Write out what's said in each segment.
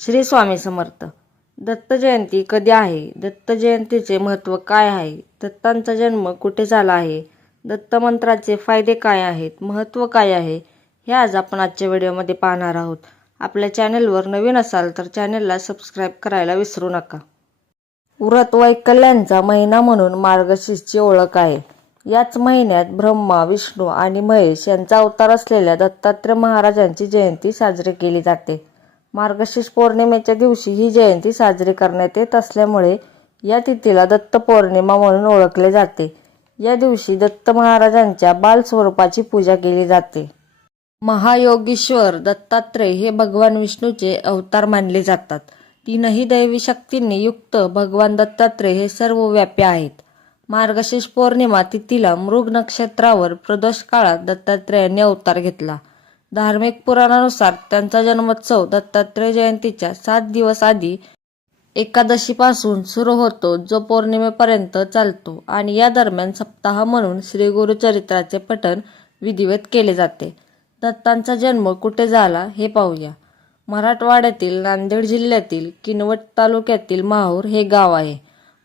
श्री स्वामी समर्थ. दत्त जयंती कधी आहे? दत्त जयंतीचे महत्त्व काय आहे? दत्तांचा जन्म कुठे झाला आहे? दत्त मंत्राचे फायदे काय आहेत? महत्त्व काय आहे? हे आज आपण आजच्या व्हिडिओमध्ये पाहणार आहोत. आपल्या चॅनलवर नवीन असाल तर चॅनेलला सबस्क्राईब करायला विसरू नका. व्रत वैकल्यांचा महिना म्हणून मार्गशीर्षची ओळख आहे. याच महिन्यात ब्रह्मा विष्णू आणि महेश यांचा अवतार असलेल्या दत्तात्रय महाराजांची जयंती साजरी केली जाते. मार्गशीर्ष पौर्णिमेच्या दिवशी ही जयंती साजरी करण्यात येत असल्यामुळे या तिथीला दत्त पौर्णिमा म्हणून ओळखले जाते. या दिवशी दत्त महाराजांच्या बाल स्वरूपाची पूजा केली जाते. महायोगीश्वर दत्तात्रय हे भगवान विष्णूचे अवतार मानले जातात. तीनही दैवी शक्तींनी युक्त भगवान दत्तात्रय हे सर्व व्याप्या आहेत. मार्गशीर्ष पौर्णिमा तिथीला मृग नक्षत्रावर प्रदोष काळात दत्तात्रेयांनी अवतार घेतला. धार्मिक पुराणानुसार त्यांचा जन्मोत्सव दत्तात्रय जयंतीच्या सात दिवस आधी एकादशीपासून सुरू होतो जो पौर्णिमेपर्यंत चालतो आणि या दरम्यान सप्ताह म्हणून श्री गुरुचरित्राचे पठण विधिवत केले जाते. दत्तांचा जन्म कुठे झाला हे पाहूया. मराठवाड्यातील नांदेड जिल्ह्यातील किनवट तालुक्यातील माहूर हे गाव आहे.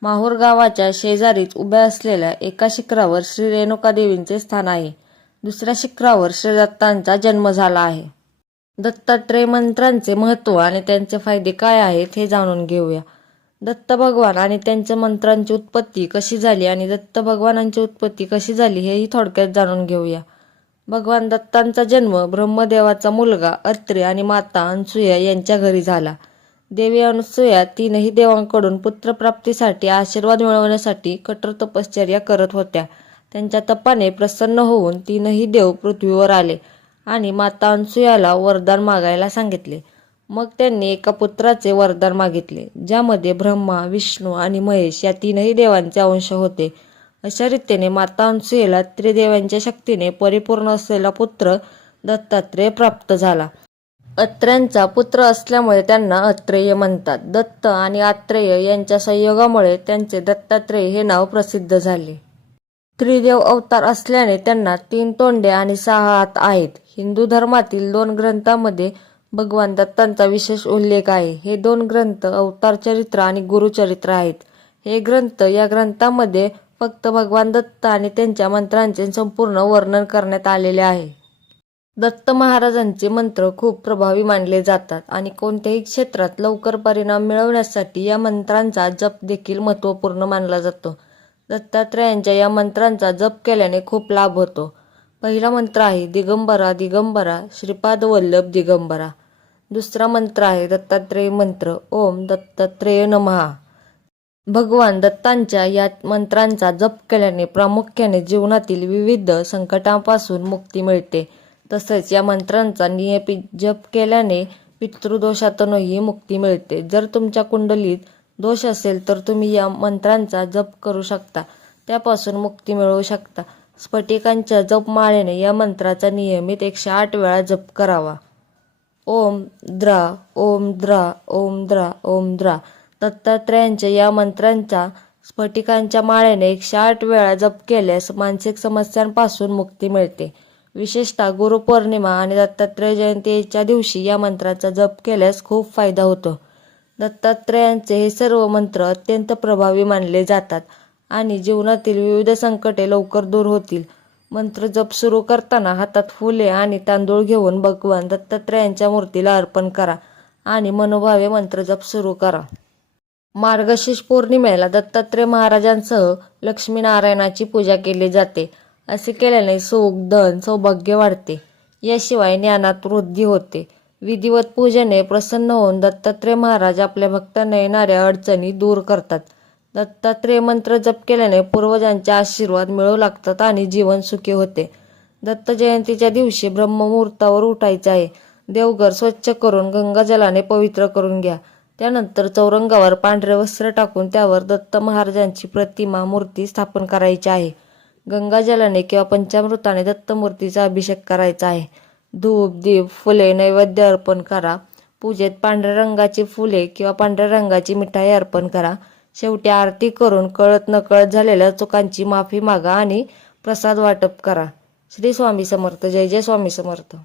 माहूर गावाच्या शेजारीच उभ्या असलेल्या एका शिखरावर श्री रेणुका देवींचे स्थान आहे. दुसऱ्या शिखरावर श्री दत्तांचा जन्म झाला आहे. दत्तात्रय मंत्रांचे महत्त्व आणि त्यांचे फायदे काय आहेत हे जाणून घेऊया. दत्त भगवान आणि त्यांच्या मंत्रांची उत्पत्ती कशी झाली आणि दत्त भगवानांची उत्पत्ती कशी झाली हेही थोडक्यात जाणून घेऊया. भगवान दत्तांचा जन्म ब्रह्मदेवाचा मुलगा अत्रे आणि माता अनसुया यांच्या घरी झाला. देवी अनुसुया तीनही देवांकडून पुत्रप्राप्तीसाठी आशीर्वाद मिळवण्यासाठी कठोर तपश्चर्या करत होत्या. त्यांच्या तपाने प्रसन्न होऊन तीनही देव पृथ्वीवर आले आणि माता अनसुयाला वरदान मागायला सांगितले. मग त्यांनी एका पुत्राचे वरदान मागितले ज्यामध्ये ब्रह्मा विष्णू आणि महेश या तीनही देवांचे अंश होते. अशा रीतीने माता अनसुयेला त्रिदेवांच्या शक्तीने परिपूर्ण असलेला पुत्र दत्तात्रेय प्राप्त झाला. अत्र्यांचा पुत्र असल्यामुळे त्यांना अत्रेय म्हणतात. दत्त आणि आत्रेय यांच्या संयोगामुळे त्यांचे दत्तात्रेय हे नाव प्रसिद्ध झाले. त्रिदेव अवतार असल्याने त्यांना तीन तोंडे आणि सहा हात आहेत. हिंदू धर्मातील दोन ग्रंथांमध्ये भगवान दत्तांचा विशेष उल्लेख आहे. हे दोन ग्रंथ अवतार चरित्र आणि गुरुचरित्र आहेत. हे ग्रंथ या ग्रंथामध्ये फक्त भगवान दत्त आणि त्यांच्या मंत्रांचे संपूर्ण वर्णन करण्यात आलेले आहे. दत्त महाराजांचे मंत्र खूप प्रभावी मानले जातात आणि कोणत्याही क्षेत्रात लवकर परिणाम मिळवण्यासाठी या मंत्रांचा जप देखील महत्त्वपूर्ण मानला जातो. दत्तात्रयांच्या या मंत्रांचा जप केल्याने खूप लाभ होतो. पहिला मंत्र आहे दिगंबरा दिगंबरा श्रीपाद वल्लभ दिगंबरा. दुसरा मंत्र आहे दत्तात्रेय मंत्र ओम दत्तात्रेय नमहा भगवान दत्तांच्या या मंत्रांचा जप केल्याने प्रामुख्याने जीवनातील विविध संकटांपासून मुक्ती मिळते. तसेच या मंत्रांचा नियमित जप केल्याने पितृदोषातूनही मुक्ती मिळते. जर तुमच्या कुंडलीत दोष असेल तर तुम्ही या मंत्रांचा जप करू शकता. त्यापासून मुक्ती मिळवू शकता. स्फटिकांच्या जपमाळेने या मंत्राचा नियमित एकशे आठ वेळा जप करावा. ओम द्रा ओम द्रा ओम द्रा ओम द्रा. दत्तात्रयांच्या या मंत्रांचा स्फटिकांच्या माळेने एकशे आठ वेळा जप केल्यास मानसिक समस्यांपासून मुक्ती मिळते. विशेषतः गुरुपौर्णिमा आणि दत्तात्रय जयंतीच्या दिवशी या मंत्राचा जप केल्यास खूप फायदा होतो. दत्तात्रयांचे हे सर्व मंत्र अत्यंत प्रभावी मानले जातात आणि जीवनातील विविध संकटे लवकर दूर होतील. मंत्र जप सुरू करताना हातात फुले आणि तांदूळ घेऊन भगवान दत्तात्रयांच्या मूर्तीला अर्पण करा आणि मनोभावे मंत्र जप सुरू करा. मार्गशीर्ष पौर्णिमेला दत्तात्रय महाराजांसह लक्ष्मीनारायणाची पूजा केली जाते. असे केल्याने सुख धन सौभाग्य वाढते. याशिवाय ज्ञानात वृद्धी होते. विधिवत पूजेने प्रसन्न होऊन दत्तात्रय महाराज आपल्या भक्तांना येणाऱ्या अडचणी दूर करतात. दत्तात्रय मंत्र जप केल्याने पूर्वजांचे आशीर्वाद मिळू लागतात आणि जीवन सुखी होते. दत्त जयंतीच्या दिवशी ब्रह्ममुहूर्तावर उठायचे आहे. देवघर स्वच्छ करून गंगाजलाने पवित्र करून घ्या. त्यानंतर चौरंगावर पांढरे वस्त्र टाकून त्यावर दत्त महाराजांची प्रतिमा मूर्ती स्थापन करायची आहे. गंगाजलाने किंवा पंचामृताने दत्तमूर्तीचा अभिषेक करायचा आहे. धूप दीप फुले नैवेद्य अर्पण करा. पूजेत पांढऱ्या रंगाची फुले किंवा पांढऱ्या रंगाची मिठाई अर्पण करा. शेवटी आरती करून कळत नकळत झालेल्या चुकांची माफी मागा आणि प्रसाद वाटप करा. श्री स्वामी समर्थ. जय जय स्वामी समर्थ.